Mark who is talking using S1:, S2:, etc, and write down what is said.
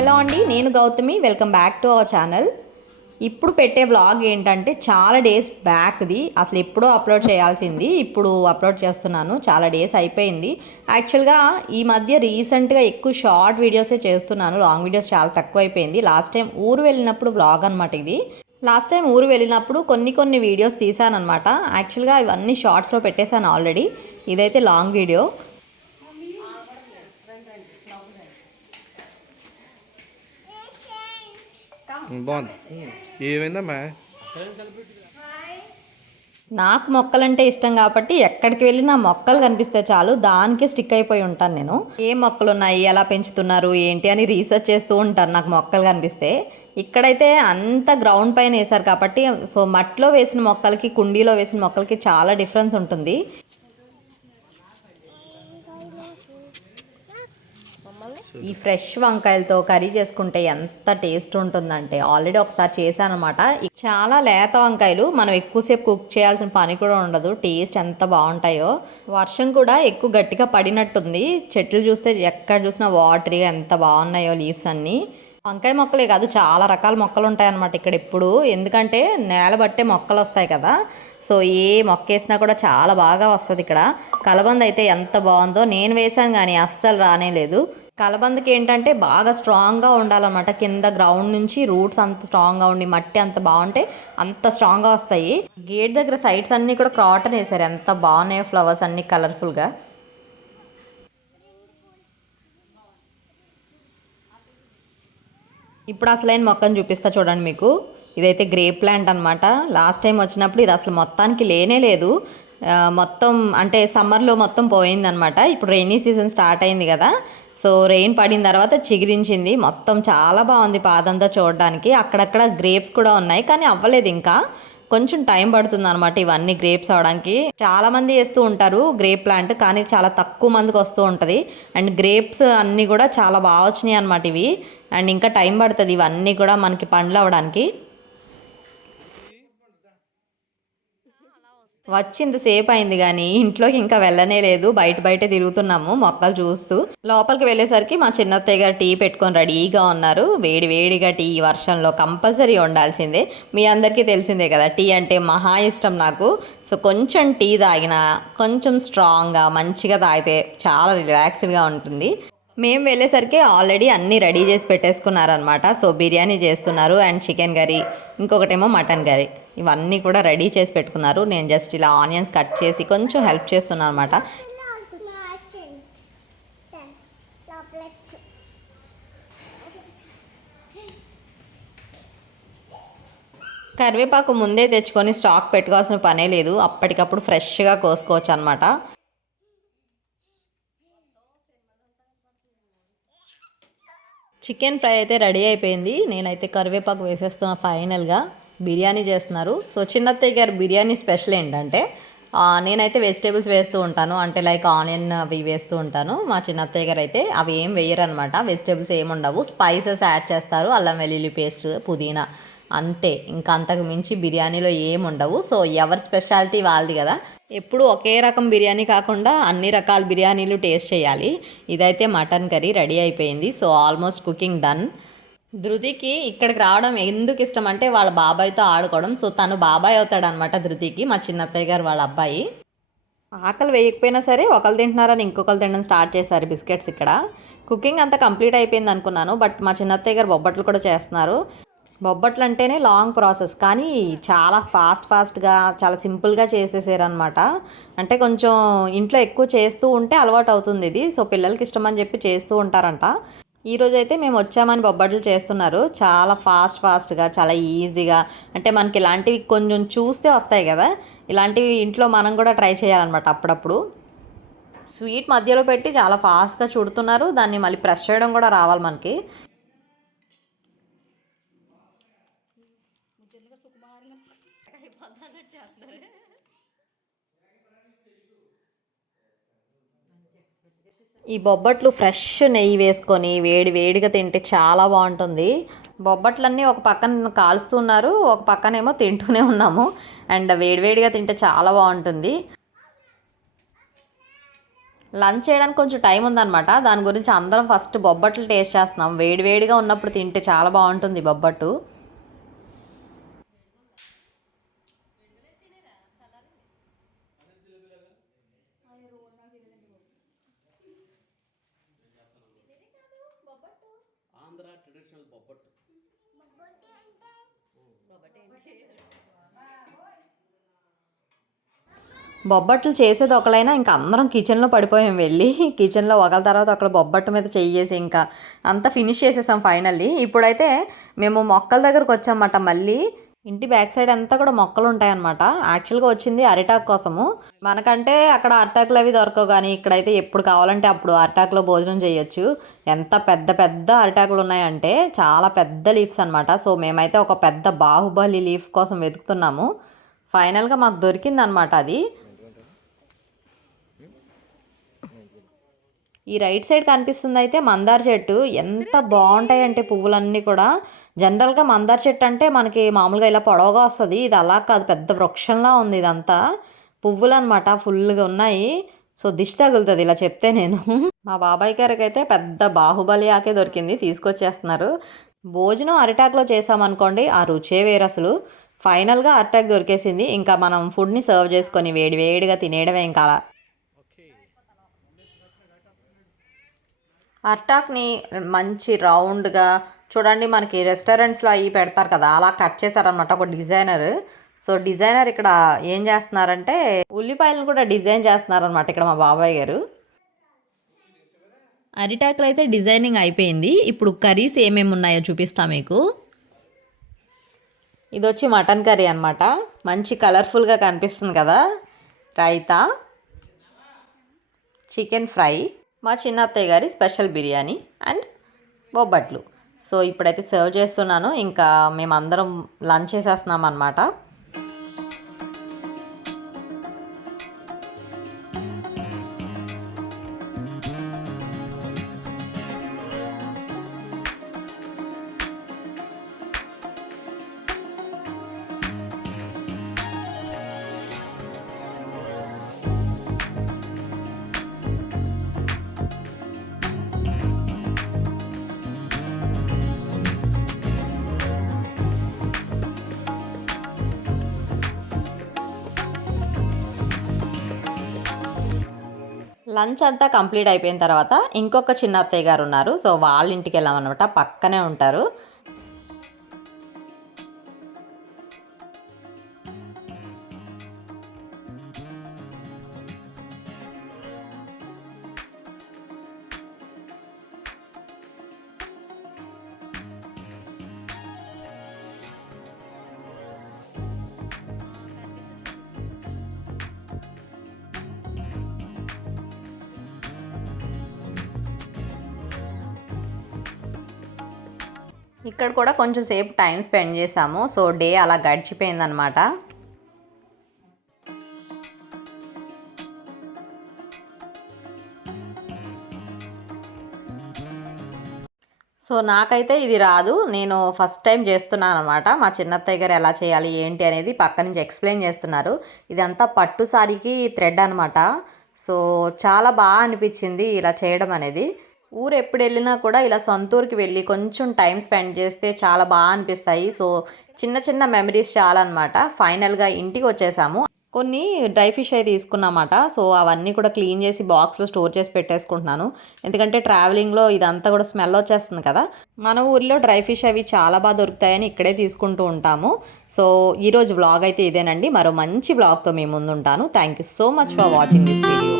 S1: Hello అండి నేను Gautami. Welcome back to our channel. ఇప్పుడు పెట్టే వ్లాగ్ ఏంటంటే చాలా డేస్ బ్యాక్ది. అసలు ఎప్పుడో అప్లోడ్ చేయాల్సింది ఇప్పుడు అప్లోడ్ చేస్తున్నాను. చాలా డేస్ అయిపోయింది. యాక్చువల్గా ఈ మధ్య రీసెంట్గా ఎక్కువ షార్ట్ వీడియోసే చేస్తున్నాను. లాంగ్ వీడియోస్ చాలా తక్కువ అయిపోయింది లాస్ట్ టైం ఊరు వెళ్ళినప్పుడు వ్లాగ్ అనమాట ఇది. లాస్ట్ టైం ఊరు వెళ్ళినప్పుడు కొన్ని కొన్ని వీడియోస్ తీసానమాట యాక్చువల్గా ఇవన్నీ షార్ట్స్లో పెట్టేశాను ఆల్రెడీ. ఇదైతే లాంగ్ వీడియో.
S2: బాగుంది. ఏమైందమ్మా?
S1: నాకు మొక్కలంటే ఇష్టం కాబట్టి ఎక్కడికి వెళ్ళినా మొక్కలు కనిపిస్తే చాలు దానికే స్టిక్ అయిపోయి ఉంటాను నేను. ఏ మొక్కలు ఉన్నాయి ఎలా పెంచుతున్నారు ఏంటి అని రీసెర్చ్ చేస్తూ ఉంటాను నాకు మొక్కలు కనిపిస్తే. ఇక్కడైతే అంత గ్రౌండ్ పైన వేశారు కాబట్టి సో మట్టిలో వేసిన మొక్కలకి కుండీలో వేసిన మొక్కలకి చాలా డిఫరెన్స్ ఉంటుంది. ఈ ఫ్రెష్ వంకాయలతో కర్రీ చేసుకుంటే ఎంత టేస్ట్ ఉంటుందంటే ఆల్రెడీ ఒకసారి చేశాను అనమాట చాలా లేత వంకాయలు మనం ఎక్కువసేపు కుక్ చేయాల్సిన పని కూడా ఉండదు టేస్ట్ ఎంత బాగుంటాయో. వర్షం కూడా ఎక్కువ గట్టిగా పడినట్టుంది. చెట్లు చూస్తే ఎక్కడ చూసినా వాటరీ ఎంత బాగున్నాయో లీవ్స్ అన్నీ. వంకాయ మొక్కలే కాదు చాలా రకాల మొక్కలు ఉంటాయి అన్నమాట ఇక్కడ ఎప్పుడు. ఎందుకంటే నేల బట్టే మొక్కలు వస్తాయి కదా. సో ఏ మొక్క వేసినా కూడా చాలా బాగా వస్తుంది ఇక్కడ. కలబంద అయితే ఎంత బాగుందో నేను వేశాను కానీ అస్సలు రానే లేదు కలబందకి ఏంటంటే బాగా స్ట్రాంగ్గా ఉండాలన్నమాట. కింద గ్రౌండ్ నుంచి రూట్స్ అంత స్ట్రాంగ్గా ఉండి మట్టి అంత బాగుంటే అంత స్ట్రాంగ్గా వస్తాయి. గేట్ దగ్గర సైడ్స్ అన్నీ కూడా క్రాటన్ వేసారు ఎంత బాగున్నాయో ఫ్లవర్స్ అన్నీ కలర్ఫుల్గా. ఇప్పుడు అసలైన మొక్కను చూపిస్తా చూడండి మీకు. ఇదైతే గ్రేప్ ప్లాంట్ అనమాట లాస్ట్ టైం వచ్చినప్పుడు ఇది అసలు మొత్తానికి లేనే లేదు. మొత్తం అంటే సమ్మర్లో మొత్తం పోయిందనమాట ఇప్పుడు రెయినీ సీజన్ స్టార్ట్ అయింది కదా. సో రెయిన్ పడిన తర్వాత చిగిరించింది. మొత్తం చాలా బాగుంది పాదంతా చూడడానికి. అక్కడక్కడ గ్రేప్స్ కూడా ఉన్నాయి. కానీ అవ్వలేదు ఇంకా. కొంచెం టైం పడుతుంది అనమాట ఇవన్నీ గ్రేప్స్ అవడానికి. చాలా మంది వేస్తూ ఉంటారు గ్రేప్ ప్లాంట్ కానీ చాలా తక్కువ మందికి వస్తూ ఉంటుంది. అండ్ గ్రేప్స్ అన్నీ కూడా చాలా బాగా వచ్చినాయి అనమాట ఇవి. అండ్ ఇంకా టైం పడుతుంది ఇవన్నీ కూడా మనకి పండ్లు అవ్వడానికి. వచ్చింది సేపు అయింది కానీ ఇంట్లోకి ఇంకా వెళ్ళనే లేదు. బయట బయట తిరుగుతున్నాము మొక్కలు చూస్తూ. లోపలికి వెళ్ళేసరికి మా చిన్నత్తయ్య గారు టీ పెట్టుకొని రెడీగా ఉన్నారు. వేడి వేడిగా టీ వర్షంలో కంపల్సరీ ఉండాల్సిందే మీ అందరికీ తెలిసిందే కదా టీ అంటే మహా ఇష్టం నాకు. సో కొంచెం టీ తాగిన కొంచెం స్ట్రాంగ్గా మంచిగా తాగితే చాలా రిలాక్స్డ్గా ఉంటుంది. మేము వెళ్ళేసరికి ఆల్రెడీ అన్నీ రెడీ చేసి పెట్టేసుకున్నారనమాట సో బిర్యానీ చేస్తున్నారు అండ్ చికెన్ కర్రీ ఇంకొకటేమో మటన్ కర్రీ. ఇవన్నీ కూడా రెడీ చేసి పెట్టుకున్నారు. నేను జస్ట్ ఇలా ఆనియన్స్ కట్ చేసి కొంచెం హెల్ప్ చేస్తున్నాను అనమాట కరివేపాకు ముందే తెచ్చుకొని స్టాక్ పెట్టుకోవాల్సిన పనే లేదు. అప్పటికప్పుడు ఫ్రెష్గా కోసుకోవచ్చు అనమాట చికెన్ ఫ్రై అయితే రెడీ అయిపోయింది. నేనైతే కరివేపాకు వేసేస్తున్నా ఫైనల్గా. బిర్యానీ చేస్తున్నారు. సో చిన్నత్తయ్య గారు బిర్యానీ స్పెషల్ ఏంటంటే నేనైతే వెజిటేబుల్స్ వేస్తూ ఉంటాను. అంటే లైక్ ఆనియన్ అవి వేస్తూ ఉంటాను. మా చిన్నత్తయ్య గారు అయితే అవి ఏం వేయరు అనమాట వెజిటేబుల్స్ ఏమి ఉండవు. స్పైసెస్ యాడ్ చేస్తారు. అల్లం వెల్లుల్లి పేస్ట్ పుదీనా అంతే. ఇంకా అంతకు మించి బిర్యానీలో ఏం ఉండవు. సో ఎవరి స్పెషాలిటీ వాళ్ళది కదా. ఎప్పుడు ఒకే రకం బిర్యానీ కాకుండా అన్ని రకాల బిర్యానీలు టేస్ట్ చేయాలి. ఇదైతే మటన్ కర్రీ రెడీ అయిపోయింది. So almost cooking done. ధృతికి ఇక్కడికి రావడం ఎందుకు ఇష్టం అంటే వాళ్ళ బాబాయ్తో ఆడుకోవడం. సో తను బాబాయ్ అవుతాడనమాట ధృతికి మా చిన్నత్తయ్య గారు వాళ్ళ అబ్బాయి. ఆకలి వేయకపోయినా సరే ఒకరు తింటున్నారని ఇంకొకరు తినడం స్టార్ట్ చేశారు బిస్కెట్స్ ఇక్కడ. కుకింగ్ అంతా కంప్లీట్ అయిపోయింది అనుకున్నాను బట్ మా చిన్నత్తయ్య గారు బొబ్బట్లు కూడా చేస్తున్నారు. బొబ్బట్లు అంటేనే లాంగ్ ప్రాసెస్ కానీ చాలా ఫాస్ట్ ఫాస్ట్గా చాలా సింపుల్గా చేసేసారనమాట అంటే కొంచెం ఇంట్లో ఎక్కువ చేస్తూ ఉంటే అలవాటు అవుతుంది ఇది. సో పిల్లలకి ఇష్టం అని చెప్పి చేస్తూ ఉంటారంట. ఈ అయితే మేము వచ్చామని బొబ్బట్లు చేస్తున్నారు. చాలా ఫాస్ట్ ఫాస్ట్గా చాలా ఈజీగా. అంటే మనకి ఇలాంటివి కొంచెం చూస్తే వస్తాయి కదా? ఇలాంటివి ఇంట్లో మనం కూడా ట్రై చేయాలన్నమాట అప్పుడప్పుడు. స్వీట్ మధ్యలో పెట్టి చాలా ఫాస్ట్గా చుడుతున్నారు. దాన్ని మళ్ళీ ప్రెస్ చేయడం కూడా రావాలి మనకి. ఈ బొబ్బట్లు ఫ్రెష్ నెయ్యి వేసుకొని వేడి వేడిగా తింటే చాలా బాగుంటుంది. బొబ్బట్లన్నీ ఒక పక్కన కాలుస్తున్నారు ఒక పక్కనేమో తింటూనే ఉన్నాము. అండ్ వేడివేడిగా తింటే చాలా బాగుంటుంది. లంచ్ చేయడానికి కొంచెం టైం ఉందన్నమాట. దాని గురించి అందరం ఫస్ట్ బొబ్బట్లు టేస్ట్ చేస్తున్నాం. వేడివేడిగా ఉన్నప్పుడు తింటే చాలా బాగుంటుంది బొబ్బట్టు. బొబ్బట్లు చేసేది ఒకలైనా ఇంకా అందరం కిచెన్లో పడిపోయాం వెళ్ళి. కిచెన్లో ఒకళ్ళ తర్వాత ఒకళ్ళు బొబ్బట్టు మీద చెయ్యేసి ఇంకా అంతా ఫినిష్ చేసేసాం ఫైనల్లీ ఇప్పుడైతే మేము మొక్కల దగ్గరకు వచ్చామన్నమాట మళ్ళీ. ఇంటి బ్యాక్ సైడ్ అంతా కూడా మొక్కలు ఉంటాయన్నమాట. యాక్చువల్గా వచ్చింది అరిటాక్ కోసము. మనకంటే అక్కడ అరిటాకులు అవి దొరకవు కానీ ఇక్కడైతే ఎప్పుడు కావాలంటే అప్పుడు అరిటాకులో భోజనం చేయొచ్చు. ఎంత పెద్ద పెద్ద అరిటాకులు ఉన్నాయంటే చాలా పెద్ద లీఫ్స్ అనమాట సో మేమైతే ఒక పెద్ద బాహుబలి లీఫ్ కోసం వెతుకుతున్నాము. ఫైనల్గా మాకు దొరికింది అనమాట అది. ఈ రైట్ సైడ్ కనిపిస్తుంది అయితే మందార చెట్టు. ఎంత బాగుంటాయి అంటే పువ్వులన్నీ కూడా. జనరల్గా మందార చెట్టు అంటే మనకి మామూలుగా ఇలా పొడవుగా వస్తుంది. ఇది అలా కాదు. పెద్ద వృక్షంలా ఉంది ఇదంతా. పువ్వులు అనమాట ఫుల్గా ఉన్నాయి. సో దిష్టి తగులుతుంది ఇలా చెప్తే నేను. మా బాబాయ్ గారికి అయితే పెద్ద బాహుబలి ఆకే దొరికింది. తీసుకొచ్చేస్తున్నారు. భోజనం అరిటాకులో చేసామనుకోండి ఆ రుచే వేరు అసలు. ఫైనల్గా అరిటాక్ దొరికేసింది. ఇంకా మనం ఫుడ్ని సర్వ్ చేసుకొని వేడి వేడిగా తినేయడమే ఇంకా అలా. అర్టాక్ని మంచి రౌండ్గా చూడండి మనకి రెస్టారెంట్స్లో అవి పెడతారు కదా అలా కట్ చేశారనమాట ఒక డిజైనర్. సో డిజైనర్ ఇక్కడ ఏం చేస్తున్నారంటే ఉల్లిపాయలను కూడా డిజైన్ చేస్తున్నారనమాట ఇక్కడ మా బాబాయ్ గారు. అరిటాకులు అయితే డిజైనింగ్ అయిపోయింది. ఇప్పుడు కర్రీస్ ఏమేమి ఉన్నాయో చూపిస్తా మీకు. ఇది వచ్చి మటన్ కర్రీ అనమాట మంచి కలర్ఫుల్గా కనిపిస్తుంది కదా రైతా. Chicken fry. మా చిన్న అత్తయ్య గారి స్పెషల్ బిర్యానీ అండ్ బొబ్బట్లు. సో ఇప్పుడైతే సర్వ్ చేస్తున్నాను. ఇంకా మేమందరం లంచ్ చేసేస్తున్నాం అనమాట లంచ్ అంతా కంప్లీట్ అయిపోయిన తర్వాత ఇంకొక చిన్న అత్తయ్య గారు ఉన్నారు. సో వాళ్ళ ఇంటికి వెళ్ళామన్నమాట. పక్కనే ఉంటారు. ఇక్కడ కూడా కొంచెం సేపు టైం స్పెండ్ చేసాము సో డే అలా గడిచిపోయిందనమాట సో నాకైతే ఇది రాదు. నేను ఫస్ట్ టైం చేస్తున్నాను అనమాట మా చిన్నత్తయ్య గారు ఎలా చేయాలి ఏంటి అనేది పక్క నుంచి ఎక్స్ప్లెయిన్ చేస్తున్నారు. ఇదంతా పట్టు సారీకి థ్రెడ్ అనమాట సో చాలా బాగా అనిపించింది ఇలా చేయడం అనేది. ఊరు ఎప్పుడు వెళ్ళినా కూడా ఇలా సొంతూరుకి వెళ్ళి కొంచెం టైం స్పెండ్ చేస్తే చాలా బాగా అనిపిస్తాయి. సో చిన్న చిన్న మెమరీస్ చాలా అనమాట ఫైనల్గా ఇంటికి వచ్చేసాము. కొన్ని డ్రై ఫిష్ అయితే తీసుకున్నామాట. సో అవన్నీ కూడా క్లీన్ చేసి బాక్స్లో స్టోర్ చేసి పెట్టేసుకుంటున్నాను. ఎందుకంటే ట్రావెలింగ్లో ఇదంతా కూడా స్మెల్ వచ్చేస్తుంది కదా. మన ఊర్లో డ్రై ఫిష్ అవి చాలా బాగా దొరుకుతాయని ఇక్కడే తీసుకుంటూ ఉంటాము. సో ఈరోజు వ్లాగ్ అయితే ఇదేనండి. మరో మంచి బ్లాగ్తో మీ ముందు ఉంటాను thank you so much for watching this video.